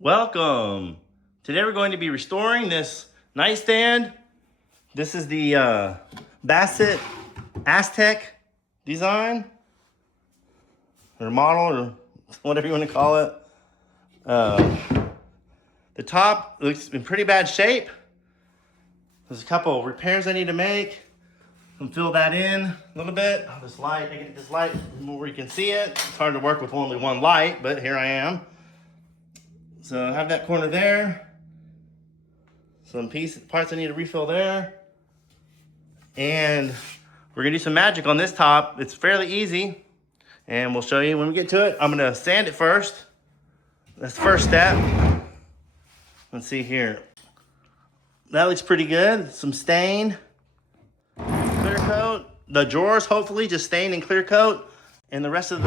Welcome. Today we're going to be restoring this nightstand. This is the Basett Aztec design or model or whatever you want to call it. The top looks in pretty bad shape. There's a couple repairs I need to make. And fill that in a little bit. This light, I get this light where you can see it. It's hard to work with only one light, but here I am. So I have that corner there. Some parts I need to refill there. And we're gonna do some magic on this top. It's fairly easy. And we'll show you when we get to it. I'm gonna sand it first. That's the first step. Let's see here. That looks pretty good. Some stain. Clear coat. The drawers hopefully just stained in clear coat. And the rest of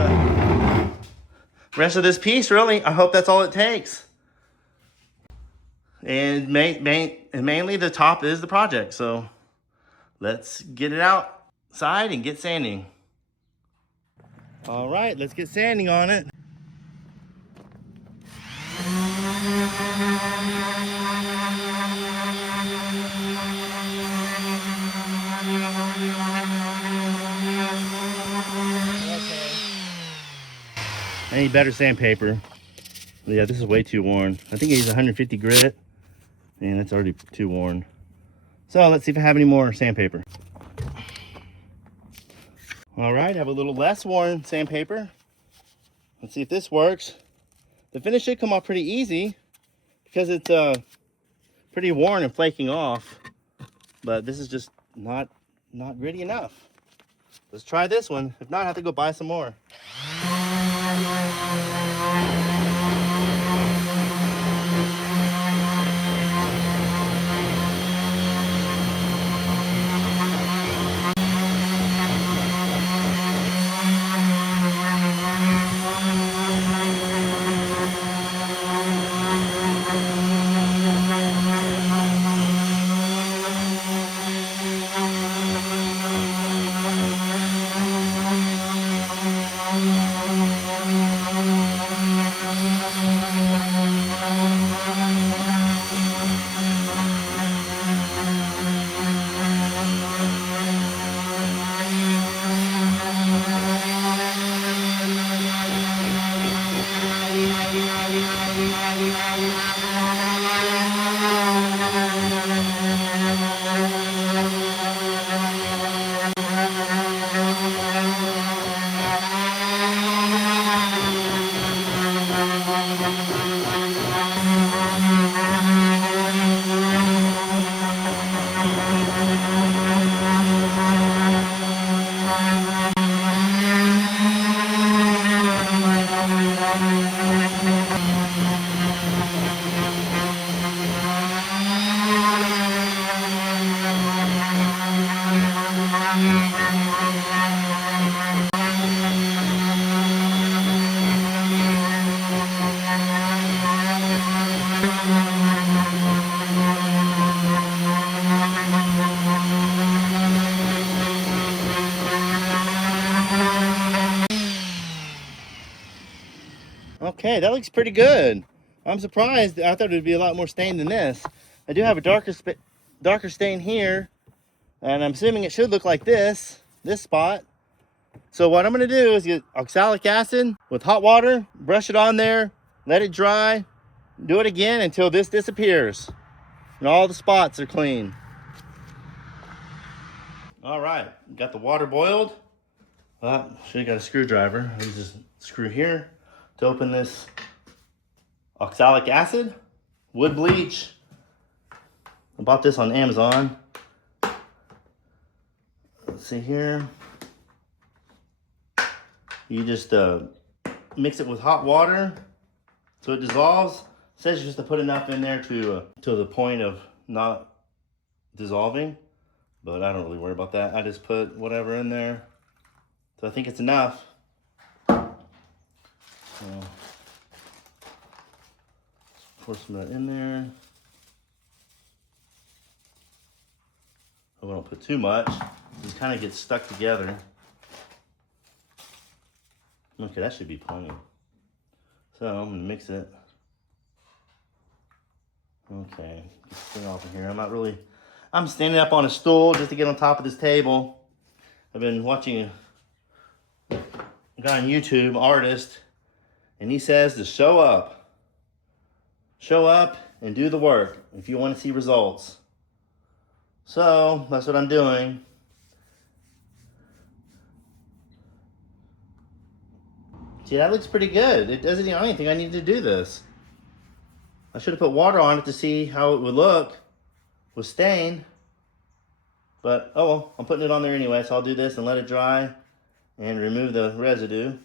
this piece, really, I hope that's all it takes. And mainly the top is the project. So let's get it outside and get sanding. All right, let's get sanding on it. I need better sandpaper. Yeah, this is way too worn. I think I use 150 grit, and it's already too worn. So let's see if I have any more sandpaper. All right, I have a little less worn sandpaper. Let's see if this works. The finish should come off pretty easy because it's pretty worn and flaking off. But this is just not gritty enough. Let's try this one. If not, I have to go buy some more. Okay, that looks pretty good. I'm surprised. I thought it would be a lot more stained than this. I do have a darker stain here, and I'm assuming it should look like this spot. So what I'm gonna do is get oxalic acid with hot water, brush it on there, let it dry, do it again until this disappears and all the spots are clean. All right, got the water boiled. Should've got a screwdriver. I'll just screw here to open this oxalic acid, wood bleach. I bought this on Amazon. Let's see here. You just mix it with hot water so it dissolves. It says just to put enough in there to the point of not dissolving, but I don't really worry about that. I just put whatever in there. So I think it's enough. So, pour some of that in there. I don't put too much. It kind of gets stuck together. Okay, that should be plenty. So I'm gonna mix it. Okay, get off of here. I'm standing up on a stool just to get on top of this table. I've been watching a guy on YouTube, artist, and he says to show up. Show up and do the work if you want to see results. So that's what I'm doing. See, that looks pretty good. It doesn't, I don't even think I need to do this. I should have put water on it to see how it would look with stain. But, oh well, I'm putting it on there anyway, so I'll do this and let it dry and remove the residue.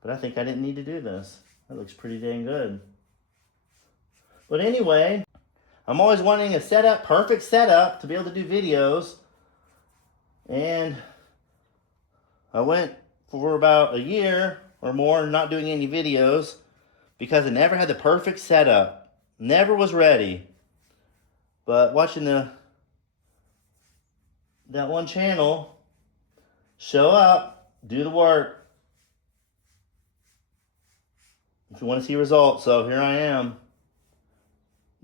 But I think I didn't need to do this. That looks pretty dang good. But anyway, I'm always wanting a setup, perfect setup to be able to do videos. And I went for about a year or more not doing any videos because I never had the perfect setup. Never was ready. But watching that one channel, show up, do the work if you want to see results. So here I am,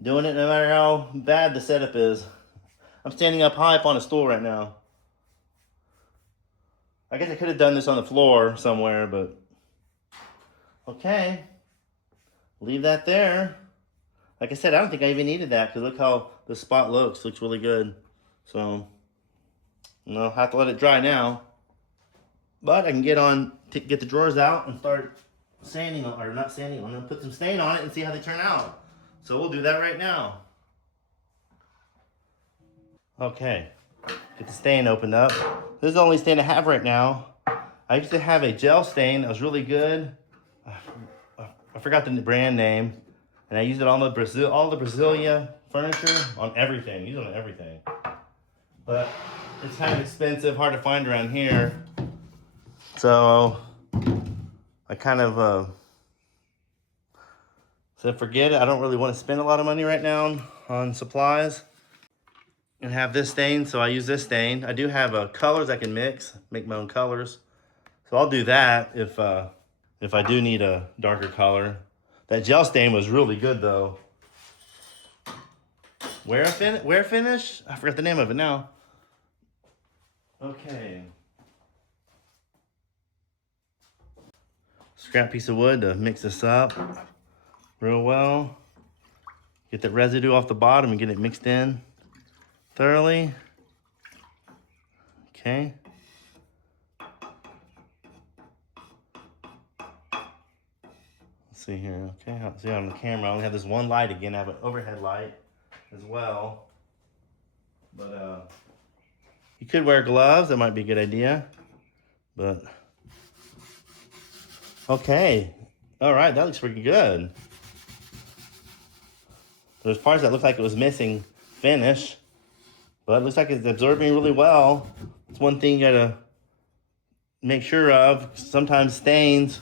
doing it no matter how bad the setup is. I'm standing up high up on a stool right now. I guess I could have done this on the floor somewhere, but okay. Leave that there. Like I said, I don't think I even needed that because look how the spot looks. Looks really good. So, I'll have to let it dry now. But I can get the drawers out and start sanding, or not sanding, I'm going to put some stain on it and see how they turn out. So we'll do that right now. Okay, get the stain opened up. This is the only stain I have right now. I used to have a gel stain that was really good. I forgot the brand name. And I used it on all the Brasilia furniture, on everything. Use it on everything. But it's kind of expensive, hard to find around here. So I kind of said forget it. I don't really want to spend a lot of money right now on supplies. And have this stain, so I use this stain. I do have colors I can make my own colors. So I'll do that if I do need a darker color. That gel stain was really good though. Wear finish? I forgot the name of it now. Okay. Scrap piece of wood to mix this up real well. Get the residue off the bottom and get it mixed in thoroughly. Okay. Let's see here. Okay, see on the camera, I only have this one light again. I have an overhead light as well. But you could wear gloves. That might be a good idea. But okay. All right, that looks pretty good. There's parts that look like it was missing finish. But it looks like it's absorbing really well. It's one thing you gotta make sure of. Sometimes stains,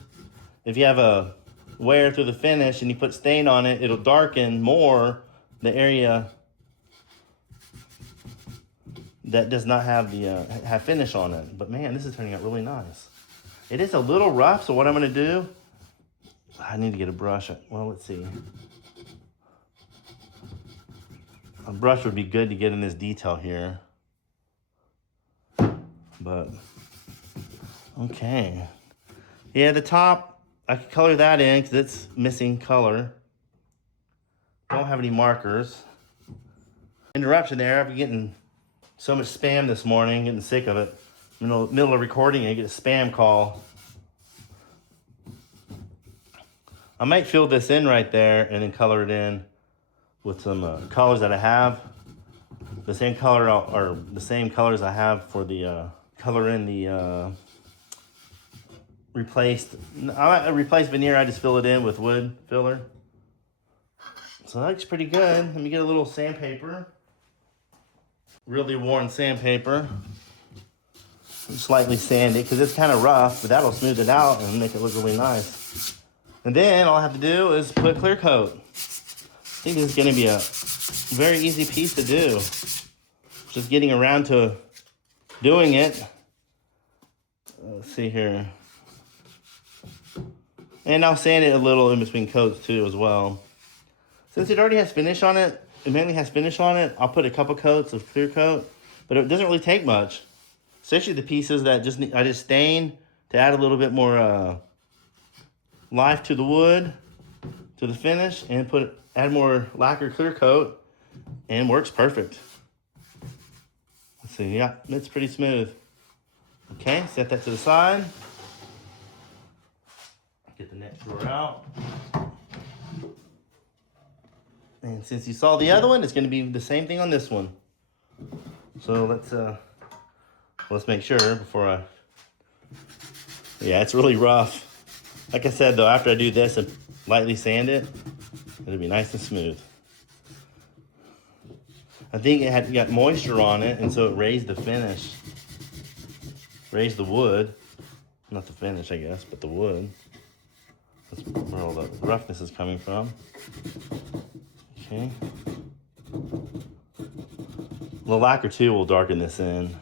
if you have a wear through the finish and you put stain on it, it'll darken more the area that does not have the have finish on it. But man, this is turning out really nice. It is a little rough, so what I'm gonna do, I need to get a brush. Well, let's see. A brush would be good to get in this detail here. But, okay. Yeah, the top, I could color that in because it's missing color. Don't have any markers. Interruption there, I've been getting so much spam this morning, getting sick of it. Middle of recording and I get a spam call. I might fill this in right there and then color it in with some colors that I have. The same color, or the same colors I have for the color in the replaced veneer. I just fill it in with wood filler. So that looks pretty good. Let me get a little sandpaper. Really worn sandpaper. Slightly sand it because it's kind of rough, but that'll smooth it out and make it look really nice. And then all I have to do is put a clear coat. I think this is going to be a very easy piece to do. Just getting around to doing it. Let's see here. And I'll sand it a little in between coats too as well. Since it already has finish on it, it mainly has finish on it, I'll put a couple coats of clear coat, but it doesn't really take much. Especially the pieces that I just stain to add a little bit more life to the wood, to the finish, and add more lacquer clear coat, and works perfect. Let's see, yeah, it's pretty smooth. Okay, set that to the side. Get the next drawer out. And since you saw the other one, it's going to be the same thing on this one. So let's make sure before I... Yeah, it's really rough. Like I said, though, after I do this and lightly sand it, it'll be nice and smooth. I think it got moisture on it, and so it raised the finish. Raised the wood. Not the finish, I guess, but the wood. That's where all the roughness is coming from. Okay. The lacquer too will darken this in.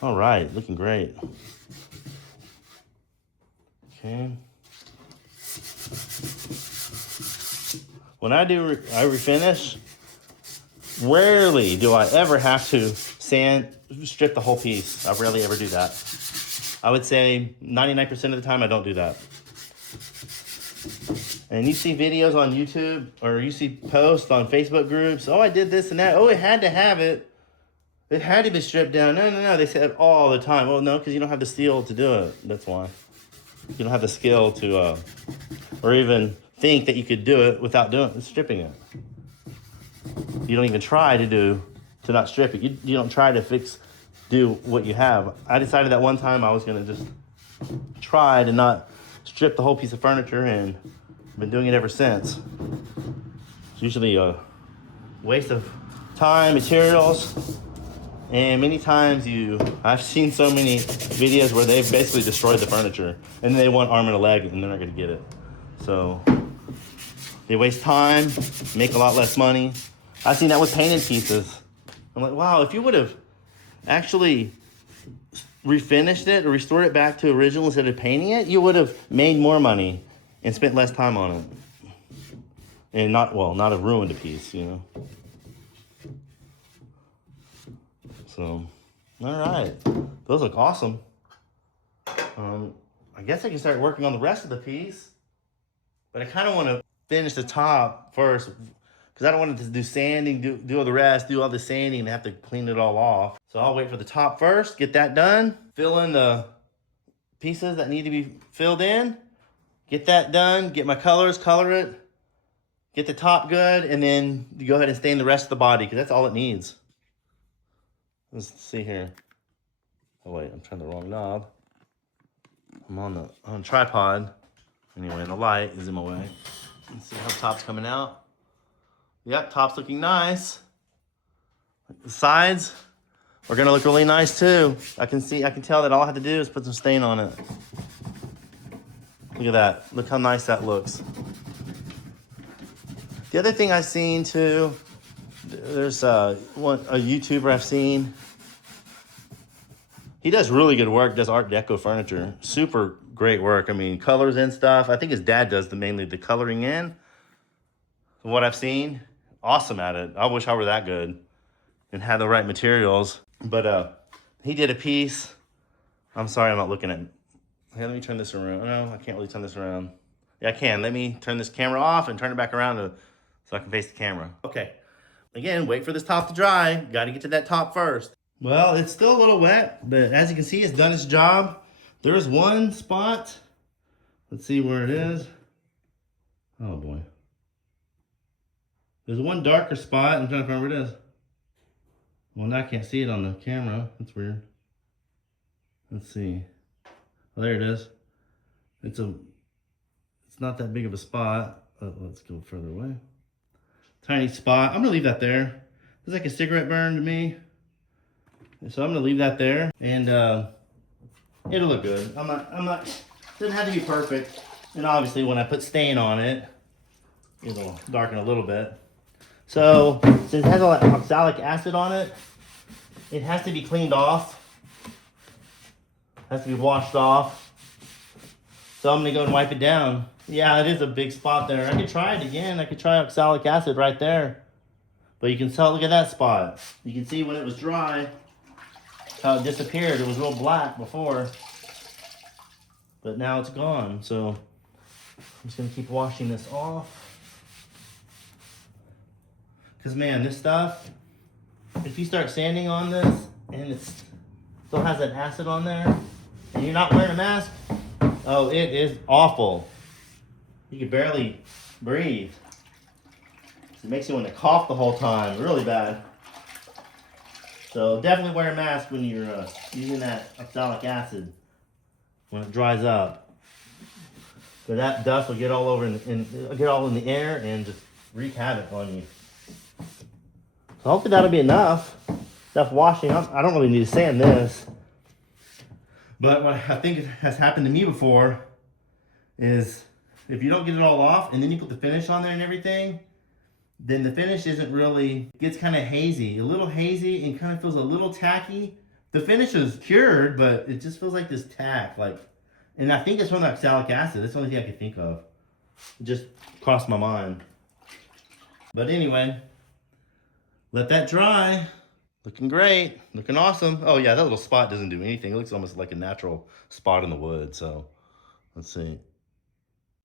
All right, looking great. Okay. When I refinish, rarely do I ever have to strip the whole piece. I rarely ever do that. I would say 99% of the time I don't do that. And you see videos on YouTube, or you see posts on Facebook groups, oh, I did this and that. Oh, it had to have it. It had to be stripped down. No. They say it all the time. Well, no, because you don't have the steel to do it. That's why. You don't have the skill to, or even think that you could do it without stripping it. You don't even try to not strip it. You don't try to do what you have. I decided that one time I was going to just try to not strip the whole piece of furniture, and I've been doing it ever since. It's usually a waste of time, materials, and many times I've seen so many videos where they've basically destroyed the furniture, and they want arm and a leg, and they're not going to get it. So they waste time, make a lot less money. I've seen that with painted pieces. I'm like, wow, if you would have actually refinished it or restored it back to original instead of painting it, you would have made more money and spent less time on it. And not have ruined a piece, you know. So, all right. Those look awesome. I guess I can start working on the rest of the piece. But I kind of want to finish the top first, because I don't want it to do sanding, do all the rest, do all the sanding, and have to clean it all off. So I'll wait for the top first, get that done, fill in the pieces that need to be filled in, get that done, get my colors, color it, get the top good, and then go ahead and stain the rest of the body, because that's all it needs. Let's see here. Oh wait, I'm trying the wrong knob. I'm on a tripod. Anyway, the light is in my way. Let's see how the top's coming out. Yep, top's looking nice. The sides are gonna look really nice too. I can tell that all I have to do is put some stain on it. Look at that. Look how nice that looks. The other thing I've seen too, there's a YouTuber I've seen. He does really good work, does Art Deco furniture. Super great work. I mean, colors and stuff. I think his dad does mainly the coloring in. From what I've seen, awesome at it. I wish I were that good and had the right materials. But he did a piece. I'm sorry, I'm not looking at it. Hey, let me turn this around. No, I can't really turn this around. Yeah, I can. Let me turn this camera off and turn it back around so I can face the camera. Okay. Again, wait for this top to dry. Got to get to that top first. Well, it's still a little wet, but as you can see, it's done its job. There's one spot. Let's see where it is. Oh boy. There's one darker spot. I'm trying to find where it is. Well, now I can't see it on the camera. That's weird. Let's see. Oh, there it is. It's not that big of a spot. Let's go further away. Tiny spot. I'm gonna leave that there. It's like a cigarette burn to me. So I'm gonna leave that there, and it'll look good. Doesn't have to be perfect. And obviously when I put stain on it, it'll darken a little bit. So since it has a lot of oxalic acid on it, it has to be cleaned off. It has to be washed off. So I'm gonna go and wipe it down. Yeah, it is a big spot there. I could try it again. I could try oxalic acid right there. But you can tell, look at that spot. You can see when it was dry, how it disappeared. It was real black before. But now it's gone. So I'm just gonna keep washing this off. Cause man, this stuff, if you start sanding on this and it still has that acid on there, and you're not wearing a mask, oh, it is awful. You can barely breathe. It makes you want to cough the whole time, really bad. So definitely wear a mask when you're using that oxalic acid when it dries up. So that dust will get all over get all in the air and just wreak havoc on you. So hopefully that'll be enough washing. I don't really need to sand this. But what I think has happened to me before is if you don't get it all off and then you put the finish on there and everything, then the finish isn't really, gets kind of hazy, a little hazy and kind of feels a little tacky. The finish is cured, but it just feels like this tack, and I think it's from the oxalic acid. That's the only thing I could think of. It just crossed my mind. But anyway, let that dry. Looking great, looking awesome. Oh yeah, that little spot doesn't do anything. It looks almost like a natural spot in the wood, so let's see.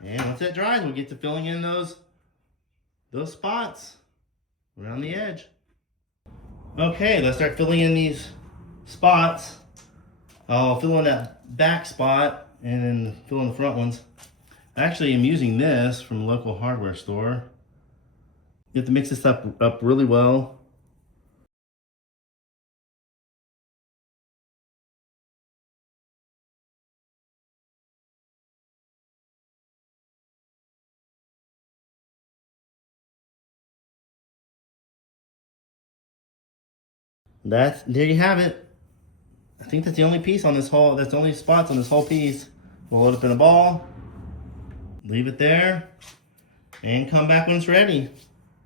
And once that dries, we'll get to filling in those spots around the edge. Okay, let's start filling in these spots. I'll fill in that back spot and then fill in the front ones. Actually, I'm using this from a local hardware store. You have to mix this up really well. There you have it. I think that's the only piece on this whole, that's the only spots on this whole piece. Roll it up in a ball, leave it there, and come back when it's ready.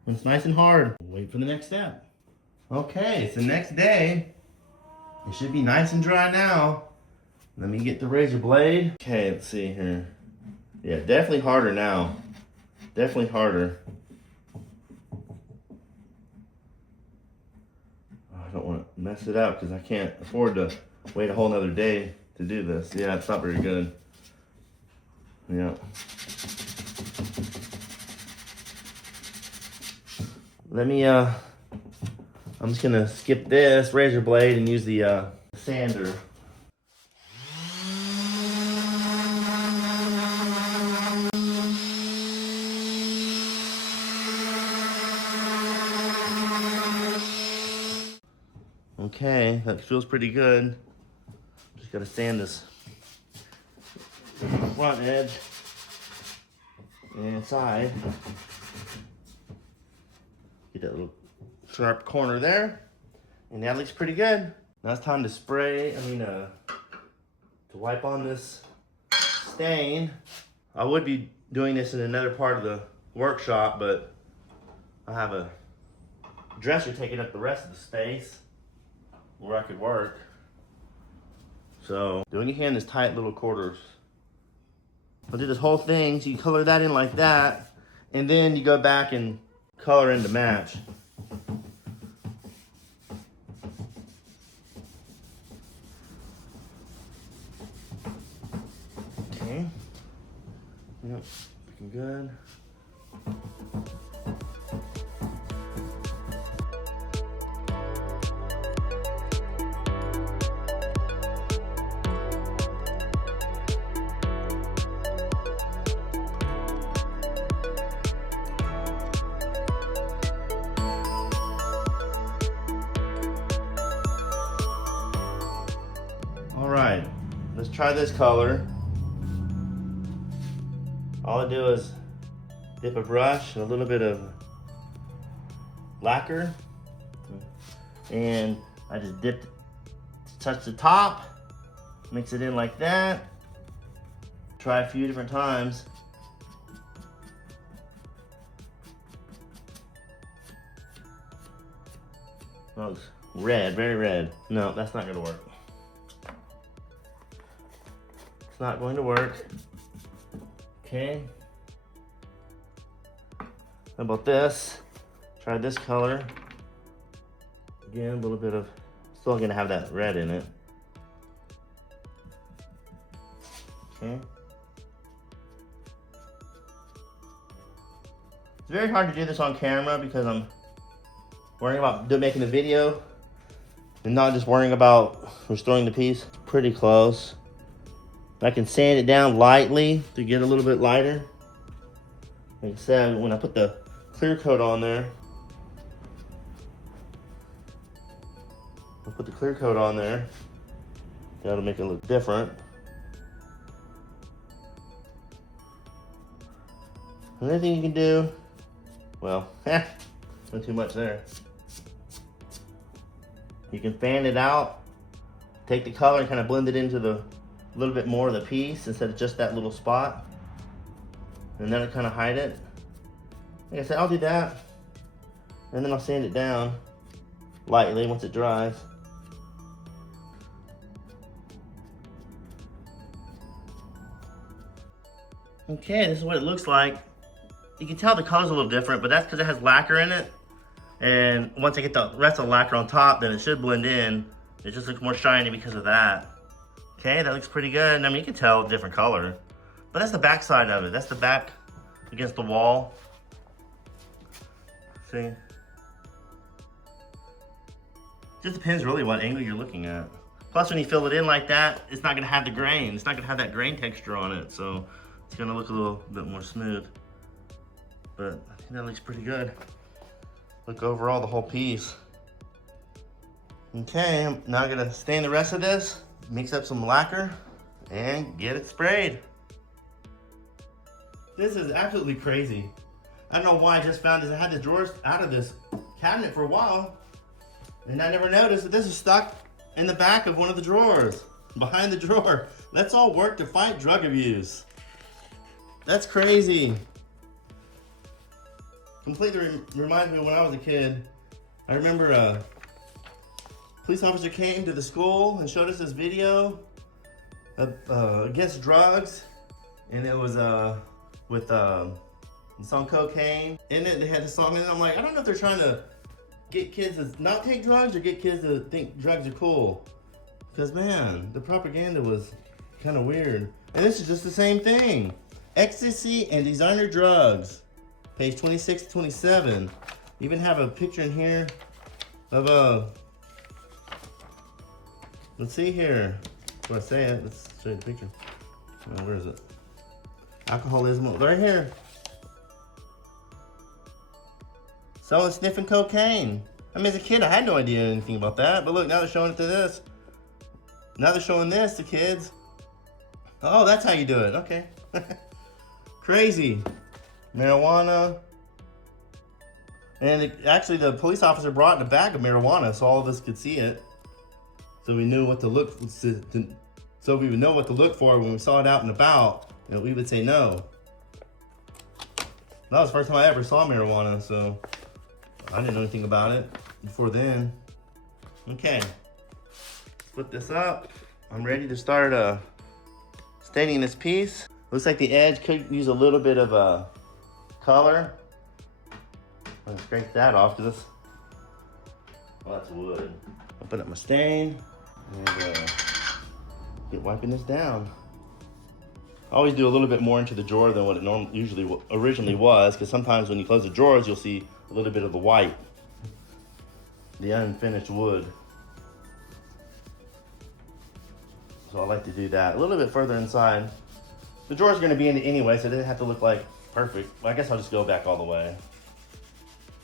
When it's nice and hard. Wait for the next step. Okay, it's the next day. It should be nice and dry now. Let me get the razor blade. Okay, let's see here. Yeah, definitely harder now. Definitely harder. I don't want to mess it up because I can't afford to wait a whole nother day to do this. Yeah, it's not very good. Yeah. Let me, I'm just gonna skip this razor blade and use the sander. Okay, that feels pretty good. Just gotta sand this front edge and side. Get that little sharp corner there. And that looks pretty good. Now it's time to spray, to wipe on this stain. I would be doing this in another part of the workshop, but I have a dresser taking up the rest of the space where I could work. So doing it here in this tight little quarters. I'll do this whole thing, so you color that in like that, and then you go back and color in to match. Okay. Yep, looking good. Alright, let's try this color. All I do is dip a brush in a little bit of lacquer, and I just touch the top, mix it in like that, try a few different times. Oh, it's red, very red. No, that's not gonna work. It's not going to work. Okay. How about this? Try this color. Again, a little bit of, still gonna have that red in it. Okay. It's very hard to do this on camera because I'm worrying about making a video and not just worrying about restoring the piece. It's pretty close. I can sand it down lightly to get a little bit lighter. Like I said, when I put the clear coat on there, I'll put the clear coat on there. That'll make it look different. Another thing you can do, well, not too much there. You can fan it out, take the color and kind of blend it into a little bit more of the piece instead of just that little spot. And then it kind of hide it. Like I said, I'll do that. And then I'll sand it down lightly once it dries. Okay, this is what it looks like. You can tell the color's a little different, but that's because it has lacquer in it. And once I get the rest of the lacquer on top, then it should blend in. It just looks more shiny because of that. Okay, that looks pretty good. I mean, you can tell different color. But that's the back side of it. That's the back against the wall. See? Just depends really what angle you're looking at. Plus, when you fill it in like that, it's not gonna have the grain. It's not gonna have that grain texture on it. So it's gonna look a little bit more smooth. But I think that looks pretty good. Look overall, the whole piece. Okay, I'm now gonna stain the rest of this, mix up some lacquer, and get it sprayed. This is absolutely crazy. I don't know why I just found this. I had the drawers out of this cabinet for a while, and I never noticed that this is stuck in the back of one of the drawers, behind the drawer. Let's all work to fight drug abuse. That's crazy. Completely reminds me of when I was a kid. I remember a police officer came to the school and showed us this video against drugs, and it was with some cocaine in it. They had the song in it. I'm like, I don't know if they're trying to get kids to not take drugs or get kids to think drugs are cool. Because man, the propaganda was kind of weird. And this is just the same thing. Ecstasy and designer drugs. Page 26 to 27. Even have a picture in here of let's see here. Do I say it? Let's show you the picture. Oh, where is it? Alcoholism, right here. Someone sniffing cocaine. I mean, as a kid, I had no idea anything about that. But look, now they're showing it to this. Now they're showing this to kids. Oh, that's how you do it. Okay. Crazy. Marijuana. And actually, the police officer brought in a bag of marijuana so all of us could see it. So we knew what to look for. So we would know what to look for when we saw it out and about. And we would say no. That was the first time I ever saw marijuana, so I didn't know anything about it before then. Okay, put this up. I'm ready to start staining this piece. Looks like the edge could use a little bit of color. I'm gonna scrape that off because it's, well, that's wood. I'll put up my stain and get wiping this down. I always do a little bit more into the drawer than what it originally was, because sometimes when you close the drawers, you'll see a little bit of the white, the unfinished wood. So I like to do that a little bit further inside. The drawer's going to be in it anyway, so it doesn't have to look like perfect. Well, I guess I'll just go back all the way,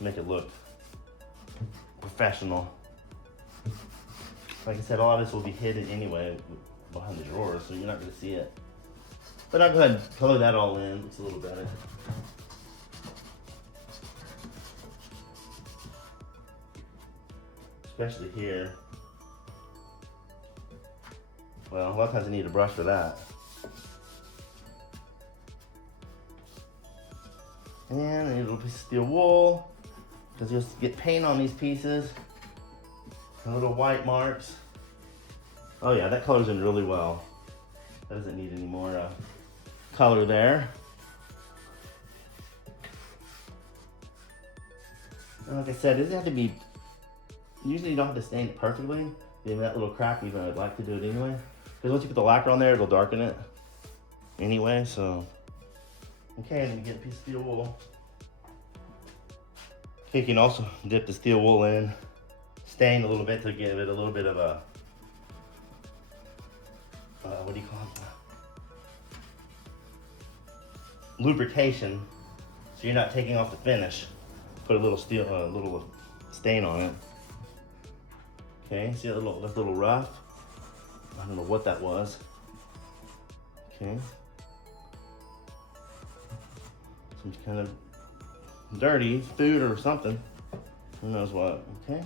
make it look professional. Like I said, all of this will be hidden anyway behind the drawers, so you're not going to see it. But I'll go ahead and color that all in. Looks a little better. Especially here. Well, a lot of times I need a brush for that. And I need a little piece of steel wool, because you'll get paint on these pieces. And little white marks. Oh yeah, that colors in really well. That doesn't need any more color there. Like I said, it doesn't have to be, usually you don't have to stain it perfectly. Even that little crack, even I'd like to do it anyway. Because once you put the lacquer on there, it'll darken it anyway, so. Okay, and then get a piece of steel wool. Okay, you can also dip the steel wool in, stain a little bit to give it a little bit of a, what do you call it? Lubrication, so you're not taking off the finish. Put a little steel, little stain on it. Okay, see that little rough? I don't know what that was. Okay. Some kind of dirty food or something. Who knows what, okay?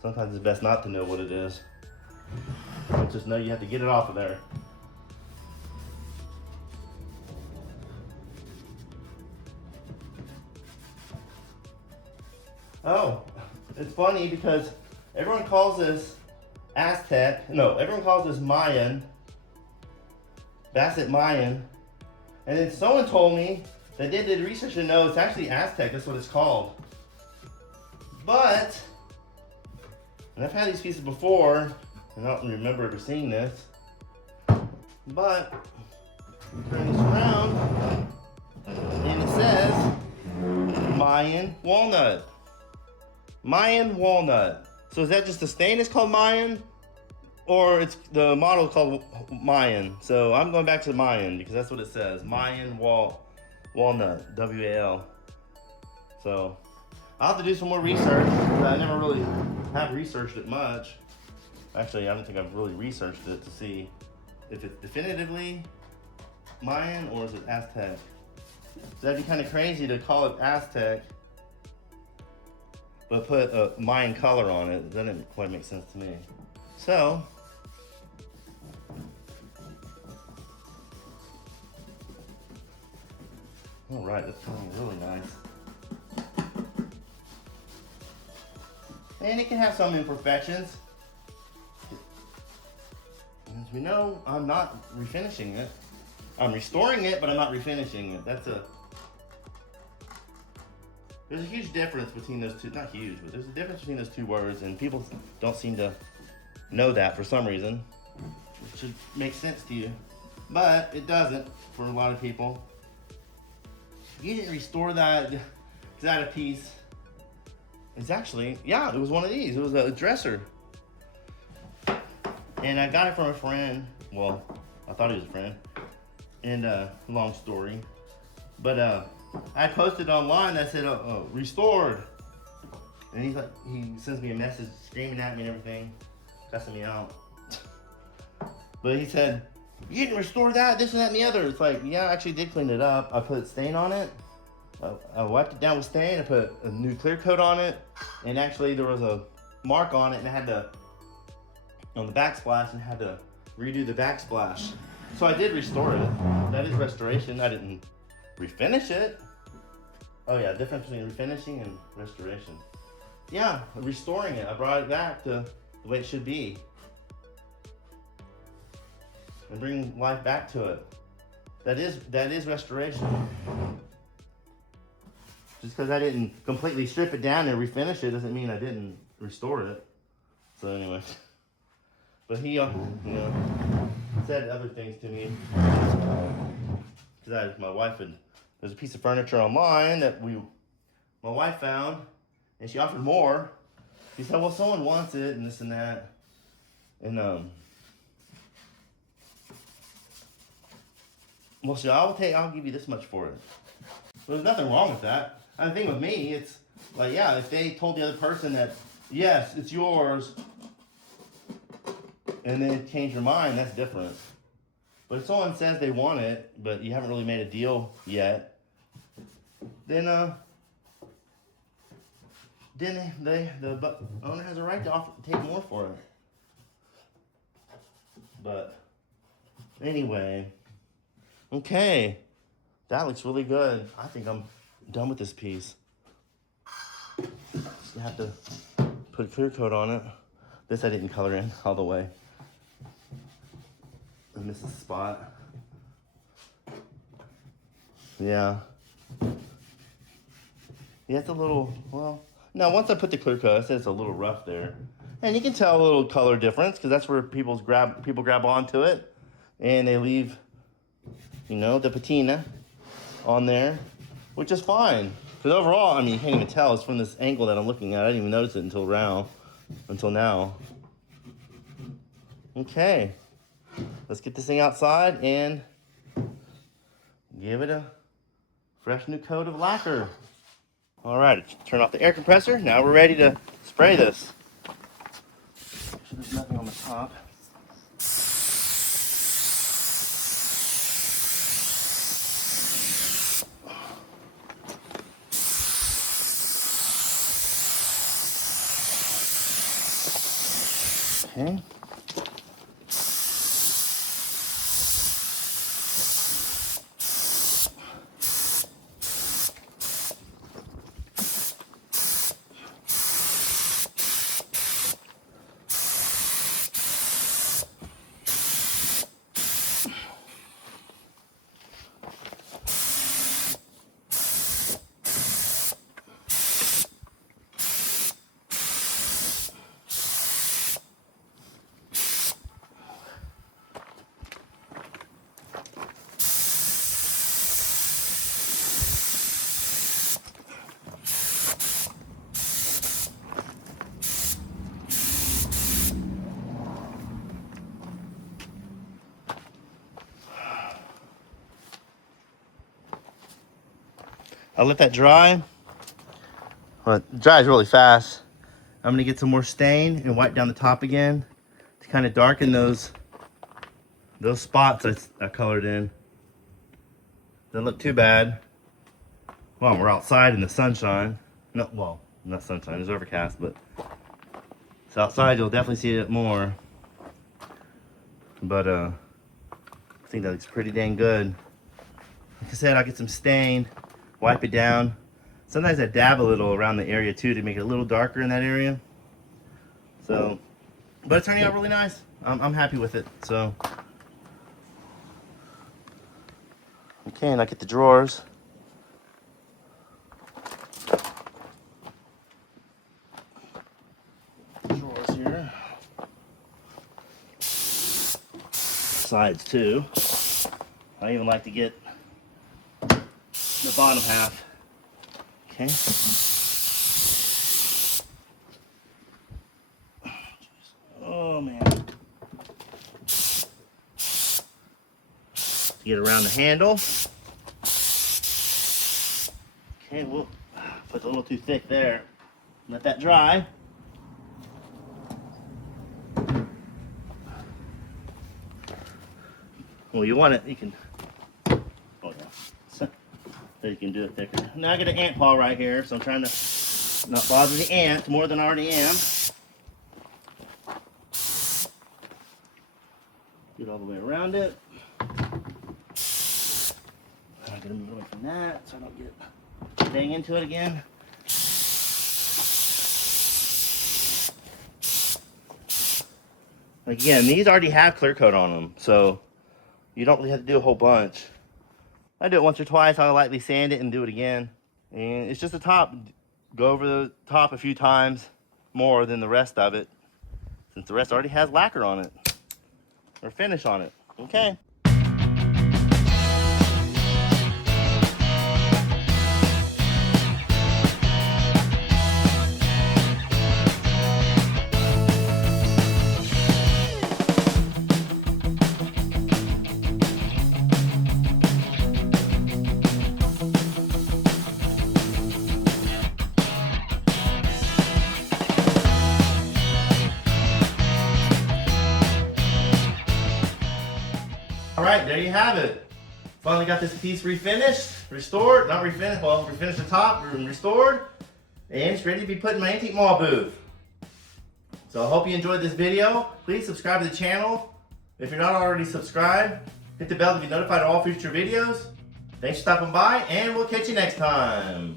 Sometimes it's best not to know what it is. Just know you have to get it off of there. Oh, it's funny because everyone calls this Aztec. No, everyone calls this Mayan. Basett Mayan. And then someone told me that they did research to know it's actually Aztec. That's what it's called. But, and I've had these pieces before, and I don't remember ever seeing this. But, turn this around, and it says Mayan walnut. Mayan walnut. So is that just the stain is called Mayan? Or it's the model called Mayan? So I'm going back to Mayan because that's what it says. Mayan walnut, W-A-L. So I'll have to do some more research. I never really have researched it much. Actually, I don't think I've really researched it to see if it's definitively Mayan or is it Aztec. So that'd be kind of crazy to call it Aztec but put a Mayan color on it. It doesn't quite make sense to me. So, all right, that's coming really nice. And it can have some imperfections. As we know, I'm not refinishing it. I'm restoring it, but I'm not refinishing it. There's a huge difference between those two, not huge, but there's a difference between those two words, and people don't seem to know that for some reason. It should make sense to you, but it doesn't for a lot of people. You didn't restore that, is that a piece? It's actually, yeah, it was one of these. It was a dresser. And I got it from a friend. Well, I thought he was a friend. And long story. But I posted online that said, restored. And he's like, he sends me a message screaming at me and everything, cussing me out. But he said, you didn't restore that, this and that and the other. It's like, yeah, I actually did clean it up. I put stain on it. I wiped it down with stain. I put a new clear coat on it. And actually there was a mark on it and I had to, on the backsplash, and had to redo the backsplash. So I did restore it. That is restoration. I didn't refinish it. Oh yeah, difference between refinishing and restoration. Yeah, restoring it. I brought it back to the way it should be. And bring life back to it. That is restoration. Just because I didn't completely strip it down and refinish it doesn't mean I didn't restore it. So anyway. But he, said other things to me. Because my wife had, there's a piece of furniture online that my wife found, and she offered more. She said, well, someone wants it, and this and that. And, well, so I'll give you this much for it. So there's nothing wrong with that. And the thing with me, it's like, yeah, if they told the other person that, yes, it's yours, and then change your mind, that's different. But if someone says they want it, but you haven't really made a deal yet, then the owner has a right to take more for it. But anyway, okay, that looks really good. I think I'm done with this piece. Just have to put a clear coat on it. This I didn't color in all the way. I missed a spot. Yeah. Yeah, it's a little, well, no, once I put the clear coat, I said it's a little rough there. And you can tell a little color difference because that's where people grab onto it and they leave, you know, the patina on there, which is fine. Because overall, I mean, you can't even tell. It's from this angle that I'm looking at. I didn't even notice it until now. Okay, let's get this thing outside and give it a fresh new coat of lacquer. All right, turn off the air compressor. Now we're ready to spray this. There's nothing on the top. Okay. I'll let that dry. Well, it dries really fast. I'm gonna get some more stain and wipe down the top again to kind of darken those spots I colored in. Doesn't look too bad. Well, we're outside in the sunshine. No, well, not sunshine, it's overcast, but it's outside, you'll definitely see it more. But I think that looks pretty dang good. Like I said, I'll get some stain, wipe it down. Sometimes I dab a little around the area too to make it a little darker in that area. So, but it's turning out really nice. I'm happy with it. So, okay, and I get the drawers. Drawers here. Sides too. I even like to get the bottom half. Okay. Oh man. Get around the handle. Okay, well, put a little too thick there. Let that dry. Well, you want it, you can. Oh yeah. So you can do it thicker. Now I got an ant paw right here, so I'm trying to not bother the ant more than I already am. Get all the way around it. I'm gonna move away from that so I don't get bang into it again. Again, these already have clear coat on them, so you don't really have to do a whole bunch. I do it once or twice. I'll lightly sand it and do it again. And it's just the top. Go over the top a few times more than the rest of it, since the rest already has lacquer on it or finish on it. Okay. All right, there you have it. Finally got this piece refinished, restored, not refinished, well, refinished the top, restored, and it's ready to be put in my antique mall booth. So I hope you enjoyed this video. Please subscribe to the channel. If you're not already subscribed, hit the bell to be notified of all future videos. Thanks for stopping by, and we'll catch you next time.